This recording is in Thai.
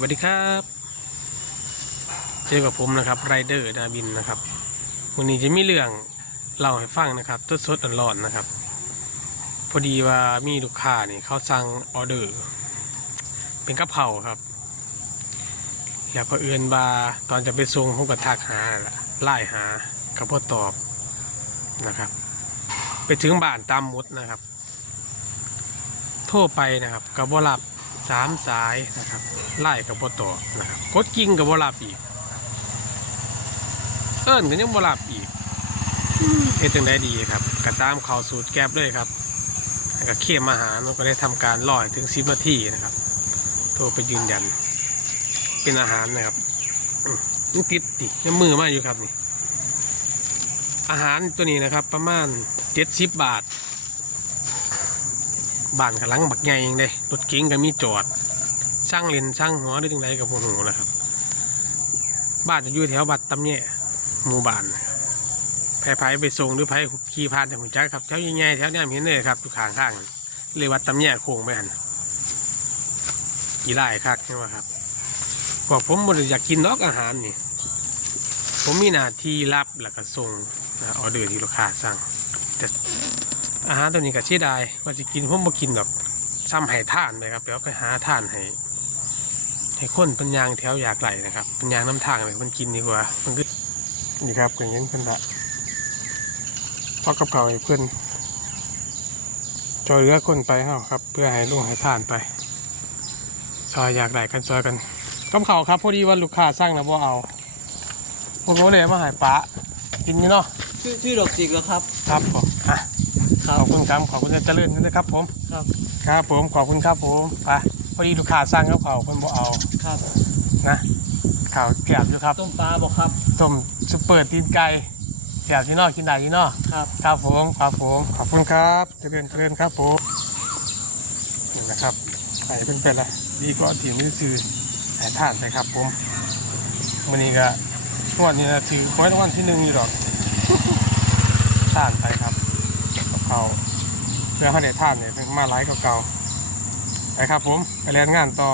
วัสดีครับ เจอกับผมนะครับไรเดอร์นาบินนะครับวันนี้จะมีเรื่องเล่าให้ฟังนะครับสดสดๆร้อนๆนะครับ พอดีว่ามีลูกค้านี่เขาสั่งออเดอร์ เป็นกระเพราครับอย่าเผอิญบาตอนจะไปส่งผมก็ทักหาล่ะไล่หากับพ่อตอบนะครับ ไปถึงบ้านตามมุดนะครับ โทรไปนะครับกับบ่รับสามสายนะครับ ไล่กับบ่ตอบนะครับกดกิ่งกับบ่รับอีก เอิ้นก็ยังบ่รับอีกเฮ็ดจังได้ดีครับก็ตามเข้าสูตรแก๊บเลยครับแล้วก็เคี่ยมอาหารก็ได้ทำการรอให้ถึง10นาทีนะครับ โทรไปยืนยัน เป็นอาหารนะครับอืมยังติดดิยังมือมาอยู่ครับนี่อาหารตัวนี้นะครับ ประมาณ70บบาทบ้านกำลังบักใหญ่เองเลยรถเก๋งก็มีจอด สร้างเลนสร้างหัวหรือจังไรกับพวกหนูนะครับบ้านจะอยู่แถวบัดตำเนี่ยหมู่บ้านไผ่ไผ่ไปส่งหรือไผ่ขี่ผ่านจากหุ่นจักรครับแถวใหญ่ๆแถวเนี้ยเห็นเลยครับทุกข้างข้างเลยวัดตำเนี่ยโค้งไปหันกี่ไร่คักนี่วะครับบอกผมบ่อยากกินนอกอาหารนี่ผมมีหน้าที่รับแล้วก็ส่งออเดอร์ที่ลูกค้าสั่งแต่อาหารตัวนี้ก็เสียดายว่าจะกินผมบ่กินหรอกซ้ำให้ท่านไปครับเดี๋ยวไปหาท่านให้ ให้คนเป็นยางแถวอยากไหลนะครับเป็นยางน้ำทางเลยมันกินดีกว่ามันก็นี่ครับอย่างนี้เพื่อนละพอกับเขาให้เพื่อนจอยเหลือคนไปเฮาครับ เพื่อให้ลูกให้ท่านไปซอยอยากไหลกันซอยกันกับเขาวครับ พอดีว่าลูกค้าสั่งแล้วบ่เอาผมรู้เลยมาใหายปลากินนี่เนาะชื่อชื่อดอกจิกเหรอครับ ครับผมอะครัขบอบคุณครับขอบคุณอาจารย์เลื่อนนะครับผม ครับ ครับผมขอบคุณครับผมไป พอดีลูกค้าสั่งเขาเขาคนบอกเอาครับนะข่าวแกบอยู่ครับ ต้มปลาบอกครับ ต้มซุปเปอร์ตีนไก่แกบที่นอกกินได้ที่นอกครับ ครับผมครับผมขอบคุณครับเจริญเจริญครับผมนี่นะครับไข่เพิ่นเป็นละดีกว่าที่ไม่ได้ซื้อไข่ท่านไปครับผมวันนี้ก็งวดนี้นะถือไว้รางวัลที่หนึ่งอยู่หรอกท่านไปครับกับเขาวเพื่อเขาได้ท่านเนี่ยเป็นมาไลฟ์เก่าๆ ไปครับผม ไปแลนงานต่อ